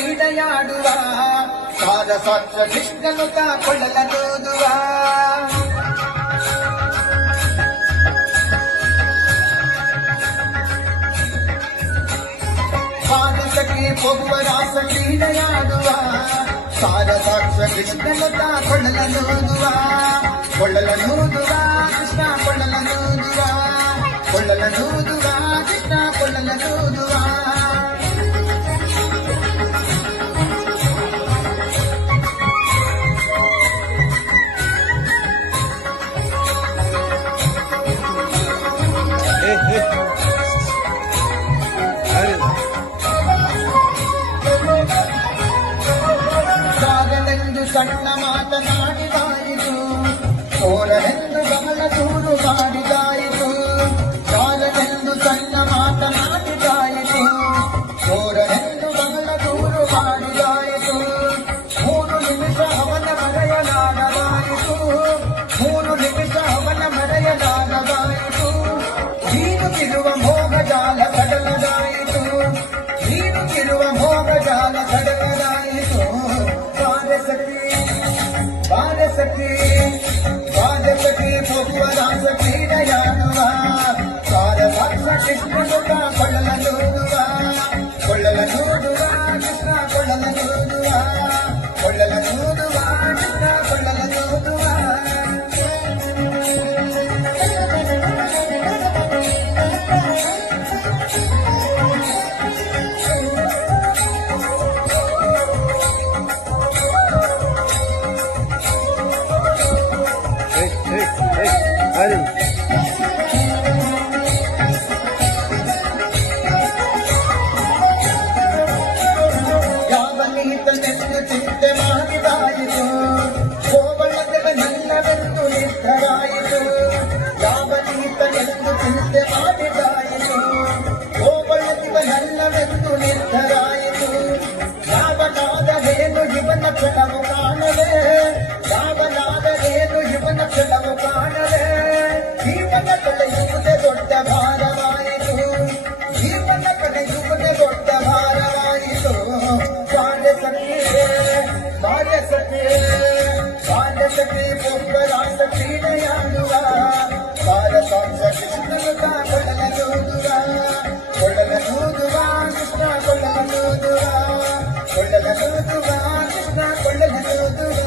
ಕ್ರೀಡೆಯಾಡುವ ಸಾರ ಸಾಕ್ಷ ಕೃಷ್ಣನು ಕೊಳ್ಳಲನೂದುವ ಪಾದಸಖಿ ಹೋಗುವ ರಾಸ ಕ್ರೀಡೆಯಾಡುವ ಸಾರ ಸಾಕ್ಷ ಕೃಷ್ಣನು ಕೊಳ್ಳಲನೂದುವ ಕೃಷ್ಣ ಕೊಳ್ಳಲನೂದುವ ಕೃಷ್ಣ ಕೊಳ್ಳಲನೂದುವ ಸಾಗಲೆಂದು ಸಣ್ಣ ಮಾತನಾಡಿದಾಯಿತು ಕೋರಲೆಂದು ಗಮನ ದೂರು ಮಾಡಿದಾಯಿತು ಸಾಗಲೆಂದು ಸಣ್ಣ ಮಾತನಾಡಿದಾಯಿತು ಕೋರಲೆಂದು ಗಮನ ದೂರು ಮಾಡಿದಾಯಿತು 3 ನಿಮಿಷ ಅವನ ಮರೆಯಲಾಗದಾಯಿತು 3 ನಿಮಿಷ ಅವನ ಮರೆಯಲಾಗದಾಯಿತು ನೀನುತ್ತಿರುವ ಮೋಹಜಾಲ ಸಡಲದಾಯಿತು ನೀನುತ್ತಿರುವ ಮೋಹಜಾಲ ಸಡಲದಾಯಿತು ಬಾಲಸಖಿ ಹೋಗುವ ರಾಸ ಕ್ರೀಡೆಯಾಡುವ ಸಾರ ಸಾಕ್ಷ ಕೃಷ್ಣನು ಕೊಳ್ಳಲನೂದುವ ಕೃಷ್ಣ ಕೊಳ್ಳಲನೂದುವ ಕೃಷ್ಣ ಕೊಳ್ಳಲನೂದುವ ಯಾವನೀತನೆಂದು ಚಿಂತೆ ಮಾಡಿದಾಯಿತು ಕೋವಳದವನೆಲ್ಲವೆಂದು ನಿರ್ಧರಾಯಿತು ಯಾವನೀತನೆಂದು ಚಿಂತೆ ಮಾಡಿದಾಯಿತು ಕೋವಳದವನೆಲ್ಲವೆಂದು ನಿರ್ಧರಾಯಿತು ಯಾವನಾದರೇನು ಇವನ ಕ್ಷಣವು ಕಾಣಲೇ ಯಾವನಾದರೇನು ಇವನ ಕ್ಷಣವು ಕಾಣಲೇ ಜೀವನ ಪಡೆಯುವುದೇ ದೊಡ್ಡ ಭಾರವಾಯಿತು ಜೀವನ ಪಡೆಯುವುದೇ ದೊಡ್ಡ ಭಾರವಾಯಿತು ಬಾಲಸಖಿ ಹೋಗುವ ರಾಸ ಕ್ರೀಡೆಯಾಡುವ ಸಾರ ಸಾಕ್ಷ ಕೃಷ್ಣನು ಕೊಳ್ಳಲನೂದುವ ಕೃಷ್ಣ ಕೊಳ್ಳಲನೂದುವ ಕೃಷ್ಣ ಕೊಳ್ಳಲನೂದುವ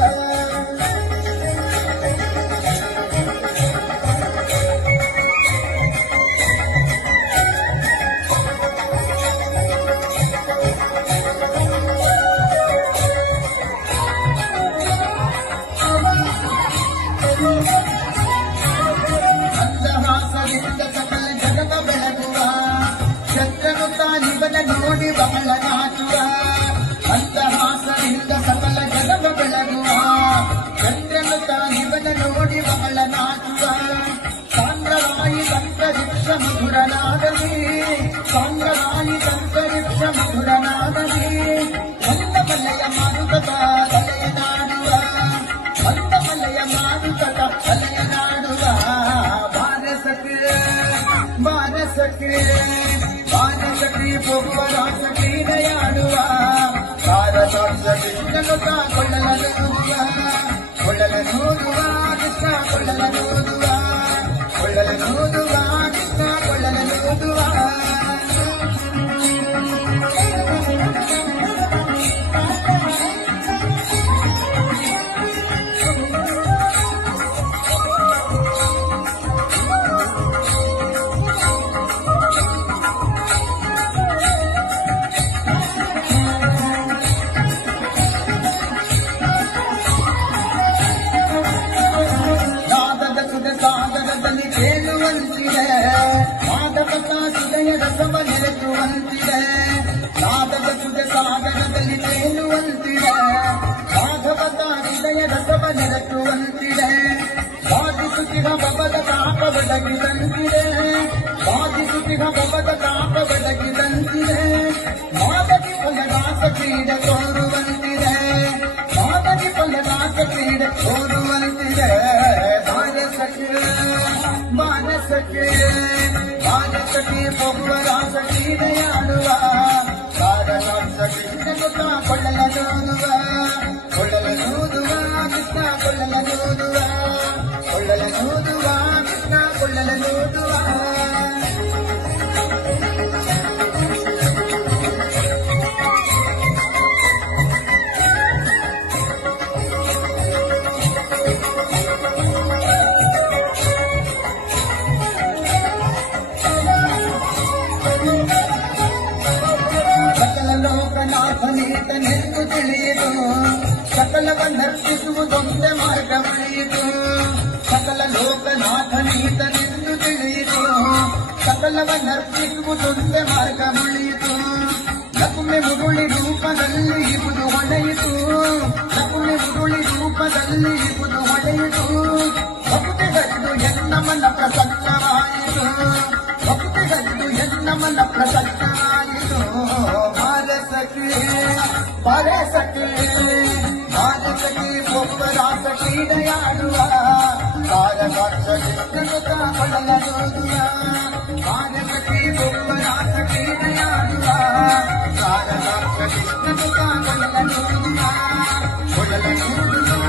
ಅಂದಹಾಸದಿಂದ ಸಕಲ ಜಗವ ಬೆಳಗುವ ಚಂದ್ರನು ತಾನಿವನ ನೋಡಿ ಬಹಳ ನಾಚುವ ಅಂದಹಾಸದಿಂದ ಸಕಲ ಜಗವ ಬೆಳಗುವ ಚಂದ್ರನು ತಾನಿವನ ನೋಡಿ ಬಹಳ ನಾಚುವ ಸಾಂದ್ರವಾಯಿ ಸಂತರಿಕ್ಷ ಮಧುರನಾದಲಿ ಸಾಂದ್ರವಾಯಿ ಸಂತರಿಕ್ಷ ಮಧುರನಾದಲಿ ಮಂದಮಲೆಯ ಮಾರುಕಟ ತಲೆಯನಾಡುವ ಮಂದಮಲೆಯ ಮಾರುಕಟ ತಲೆಯನಾಡುವ ಬಾಲಸಖಿ ಹೋಗುವ ರಾಸ ಕ್ರೀಡೆಯಾಡುವ ಸಾರ ಸಾಕ್ಷ ಕೃಷ್ಣನು ಕೊಳ್ಳಲನೂದುವ ಕೃಷ್ಣ ಕೊಳ್ಳಲನೂದುವ ಕೃಷ್ಣ ಕೊಳ್ಳಲನೂದುವ ಸಾಗರದಲ್ಲಿ ತೇಲುವಂತಿದೆ ಮಾದಕತ ಸುದಯ ರಸವ ನೆರೆಸುವಂತಿದೆ ನಾದದ ಸುದ ಸಾಗರದಲ್ಲಿ ತೇಲುವಂತಿದೆ ಮಾಧವತ ಹೃದಯ ರಸವ ನೆರೆಸುವಂತಿದೆ ಬಾಧಿಸುತ್ತಿಹ ಬಬದ ತಾಪ ಬಡಗಿದಂತಿದೆ ಬಾಧಿಸುತ್ತಿಹ ಬಬದ ತಾಪ ಬಡಗಿದಂತಿದೆ ಮಾದಕಿ ಫಲದಾಸ ಕ್ರೀಡೆ ತೋರುವಂತಿದೆ ಮಾದಕಿ ಫಲದಾಸ ಕ್ರೀಡೆ ತೋರುವಂತಿದೆ ಬಾಲಸಖಿ ಹೋಗುವ ರಾಸ ಕ್ರೀಡೆಯಾಡುವ ಸಾರ ಸಾಕ್ಷ ಕೃಷ್ಣನು ನೂದುವ ಕೊಳ್ಳಲ ನೂದುವ ಕೃಷ್ಣ ಕೊಳ್ಳಲ ನೂದುವ ಕೊಳ್ಳಲ ನೂದುವ ಕೃಷ್ಣ ಕೊಳ್ಳಲ ನೂದುವ ಲೋಕನಾಥನೀತನೆಂದು ತಿಳಿಯಿತು ಸಕಲವನ್ನರ್ಪಿಸುವುದೊಂದೇ ಮಾರ್ಗ ಉಳಿಯಿತು ಸಕಲ ಲೋಕನಾಥನೀತನೆಂದು ತಿಳಿಯಿತು ಸಕಲವನ್ನರ್ಪಿಸುವುದೊಂದೇ ಮಾರ್ಗ ಉಳಿಯಿತು ಲಕುಮೆ ಮುರುಳಿ ರೂಪದಲ್ಲಿ ಇಬುದು ಹೊಳೆಯಿತು ಲಕುಮೆ ಮುರುಳಿ ರೂಪದಲ್ಲಿ ಇಬುದು ಹೊಳೆಯಿತು ಭಕ್ತಿಗಟ್ಟು ಎನ್ನ ಮನ ಪ್ರಸನ್ನವಾಯಿತು ಭಕ್ತಿಗಟ್ಟು ಎನ್ನ ಮನ ಪ್ರಸನ್ನವಾಯಿತು ಪರಸಖಿ ಮಾನಸಖಿ ಒಬ್ಬರಾಸಖಿ ದಯಾಳುವ ಕಾರಕಾಕ್ಷ ಕೊಳ್ಳಲ ನೂದುವ ಮಾನಸಖಿ ಒಬ್ಬರಾಸಖಿ ದಯಾಳುವ ಕಾರಕಾಕ್ಷ ಕೊಳ್ಳಲ ನೂದುವ ಕೊಳ್ಳಲ ನೂದುವ